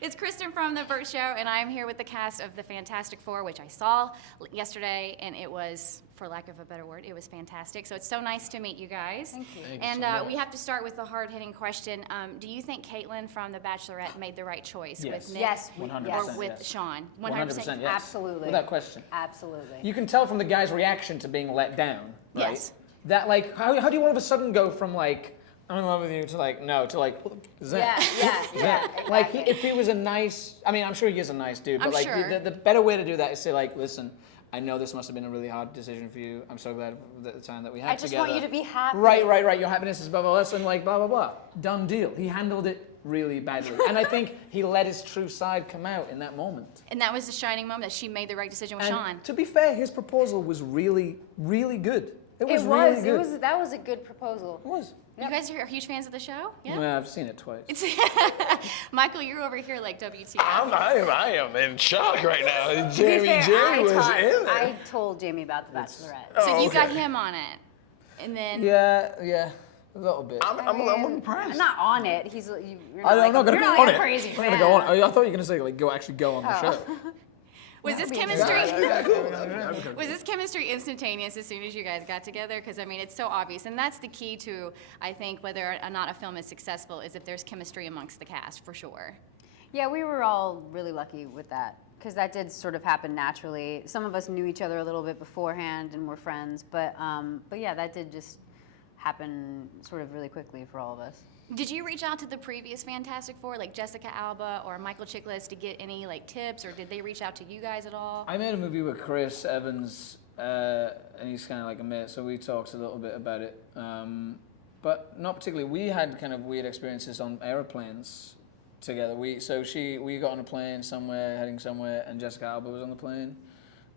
It's Kristin from The Bert Show, and I'm here with the cast of The Fantastic Four, which I saw yesterday, and it was, for lack of a better word, it was fantastic. So it's so nice to meet you guys. Thank you. And we have to start with the hard-hitting question. Do you think Caitlin from The Bachelorette made the right choice with Nick? Yes, 100% or with Sean? 100% yes. Absolutely. Without question. Absolutely. You can tell from the guy's reaction to being let down, right? Yes. That, like, how do you all of a sudden go from, like, I'm in love with you to, like, no, to, like, Zach. Yeah. Like, Exactly. if he was a nice, I mean, I'm sure he is a nice dude, but, I'm like, sure. the better way to do that is say, like, listen, I know this must have been a really hard decision for you. I'm so glad at the time that we had I just together. want you to be happy. Right. Your happiness is above all else, and, like, blah, blah, blah. Done deal. He handled it really badly. And I think he let his true side come out in that moment. And that was the shining moment that she made the right decision with And Sean. to be fair, his proposal was really, really good. It was really good. That was a good proposal. It was. You guys are huge fans of the show? Yeah? Well, I've seen it twice. Michael, you're over here like WTF. I am in shock right now. To be fair, Jamie was in there. I told Jamie about The Bachelorette. So Oh, you got okay. him on it. And then... Yeah, a little bit. I'm impressed. I'm not on it. You're I'm not gonna you're be not on like it. a crazy I'm fan. gonna go on. I thought you were gonna say like go on the show. Was this That'd be chemistry? Was this chemistry instantaneous as soon as you guys got together? Because I mean, it's so obvious, and that's the key to, I think, whether or not a film is successful, is if there's chemistry amongst the cast, for sure. Yeah, we were all really lucky with that because that did sort of happen naturally. Some of us knew each other a little bit beforehand and were friends, but yeah, that did just happen sort of really quickly for all of us. Did you reach out to the previous Fantastic Four, like Jessica Alba or Michael Chiklis, to get any like tips, or did they reach out to you guys at all? I made a movie with Chris Evans, and he's kind of like a mate, so we talked a little bit about it, but not particularly. We had kind of weird experiences on aeroplanes together. We got on a plane somewhere, heading somewhere, and Jessica Alba was on the plane.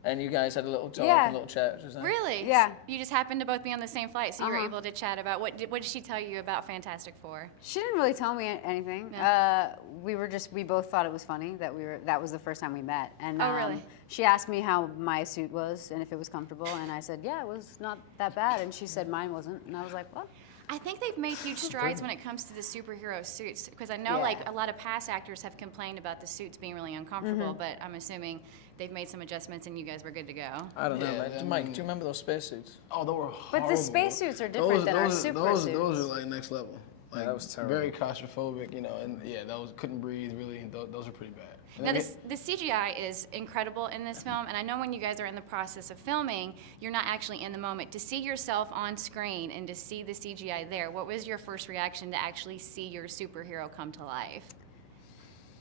And you guys had a little talk, Yeah. a little chat. Was that? Really? Yeah. You just happened to both be on the same flight, so you were Uh-huh. able to chat about what did she tell you about Fantastic Four? She didn't really tell me anything. No. We both thought it was funny that was the first time we met. And Oh, really? She asked me how my suit was and if it was comfortable, and I said, yeah, it was not that bad. And she said mine wasn't, and I was like, what? I think they've made huge strides when it comes to the superhero suits, because I know Yeah. like a lot of past actors have complained about the suits being really uncomfortable, but I'm assuming they've made some adjustments and you guys were good to go. I don't know, Yeah, man. I Mike, mean- do you remember those spacesuits? Oh, they were But horrible. the spacesuits are different than our super those, suits. Those are like next level. Like, that was terrible. Very claustrophobic, you know, and yeah, those couldn't breathe really. Those are pretty bad. And Now, then the CGI is incredible in this film, and I know when you guys are in the process of filming, you're not actually in the moment. To see yourself on screen and to see the CGI there, what was your first reaction to actually see your superhero come to life?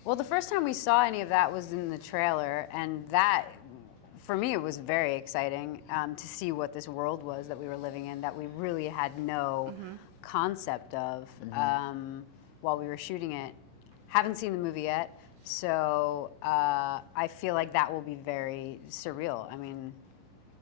Well, the first time we saw any of that was in the trailer, and that, for me, it was very exciting to see what this world was that we were living in, that we really had no concept of while we were shooting it. Haven't seen the movie yet, so I feel like that will be very surreal. I mean,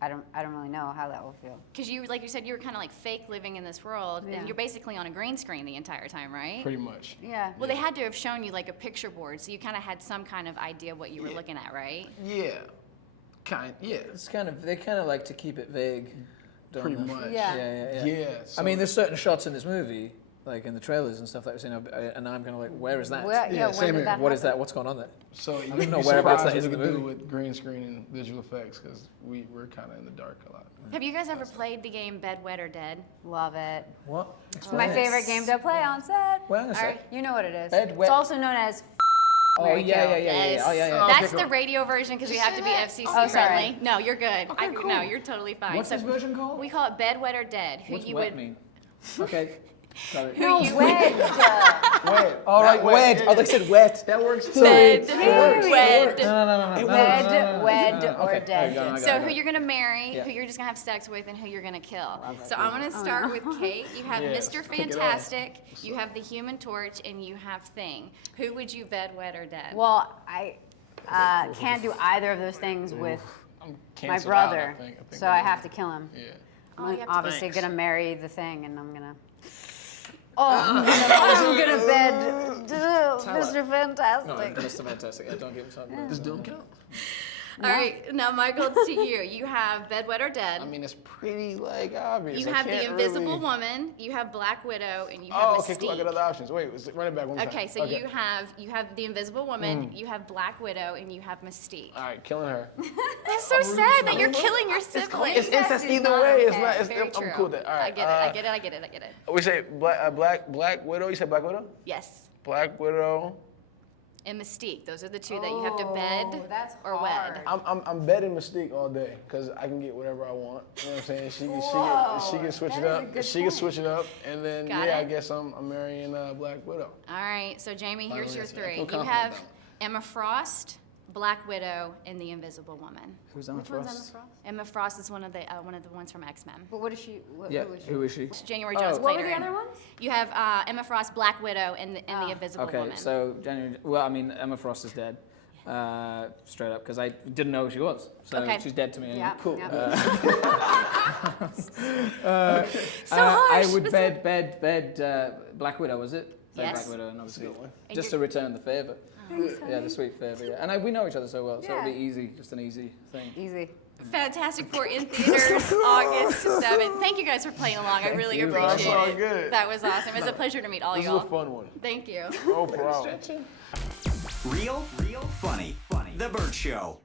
I don't really know how that will feel. Because you, like you said, you were kind of like fake living in this world, Yeah. and you're basically on a green screen the entire time, right? pretty much. Yeah. Well, they had to have shown you like a picture board, so you kind of had some kind of idea what you were looking at, right? Yeah. Yeah. It's they kind of like to keep it vague, don't Pretty they? much. Yeah. Yeah. Yeah. I so- mean, there's certain shots in this movie, like in the trailers and stuff that we've seen, and I'm kind of like, where is that? Where same did here. that What is happen? that? What's going on there? So you don't know be whereabouts surprised that is what in we the could do movie. with green screen and visual effects because we're kind of in the dark a lot. Have you guys ever played the game Bed, Wet, or Dead? Love it. What? My favorite game to play on set. Well, I'm All right. You know what it is. Bed, It's wet. also known as Oh Mary yeah. Kill. Oh yeah. That's Okay, the radio version because we have to be FCC Oh, sorry. friendly. No, you're good. cool. No, you're totally fine. What's this version called? We call it Bed, Wet, or Dead. Who What's you wet would mean? Okay. Got it. No, you- wed. Wait. All right, wet. Oh, they said wet. That works too. Bed, Period. Wed. No. Wed, or Okay. dead. I got it. So who you're gonna marry, Yeah. who you're just gonna have sex with, and who you're gonna kill. So I'm gonna start with Kate. You have Yes, Mr. kick it off. Fantastic, you have the Human Torch, and you have Thing. Who would you bed, wet, or dead? Well, I can't do either of those things with I'm my canceled out, brother, I think so I have to kill him. Yeah. Oh, I'm you have to- obviously Thanks. gonna marry the Thing, and I'm gonna. I'm gonna bed Mr. No, Fantastic. Mr. Fantastic. Yeah, don't give him something. This don't count. All right, now Michael, to you. You have Bed, Wed, or Dead. I mean, it's pretty like obvious. You I have the can't Invisible really... Woman. You have Black Widow, and you have Oh, Mystique. okay, cool. I got other options. Wait, run it back one more Okay, time. so you have the Invisible Woman, you have Black Widow, and you have Mystique. All right, killing her. That's so sad that you're killing your siblings. It's incest is either not way. It's okay. not. Very I'm true. cool with that. All right. I get it. We say Black Widow. You said Black Widow. Yes. Black Widow. And Mystique. Those are the two that you have to bed Oh, that's or hard. wed. I'm betting Mystique all day because I can get whatever I want. You know what I'm saying? She can switch that it is a up. good She can point. switch it up, and then Got I it. guess I'm marrying Black Widow. All right, so Jamie, here's your answer. I three. feel You confident have about Emma Frost, Black Widow, and the Invisible Woman. Who's Emma Which one's Emma Frost? Frost? Emma Frost is one of the ones from X-Men. But what is she? Yeah, Who is she? who is she? January Oh. Jones What played were her the in. other ones? You have Emma Frost, Black Widow, and the Invisible Okay, Woman. so January. Well, I mean, Emma Frost is dead, straight up, because I didn't know who she was. So Okay. she's dead to me. Yeah. Cool. Yeah. So I harsh. would bed Black Widow, was it? Bed Yes. Black Widow, and obviously That's a good one. And just you're- to return the favor. Yeah, the sweet favor. Yeah, and we know each other so well, so it'll be Yeah. easy, just an easy thing. Easy. Fantastic Four in theaters August 7th. Thank you guys for playing along. I really you. appreciate That's all it. good. That was awesome. It's a pleasure to meet all This is y'all. a fun one. Thank you. No problem. Real funny. The Bert Show.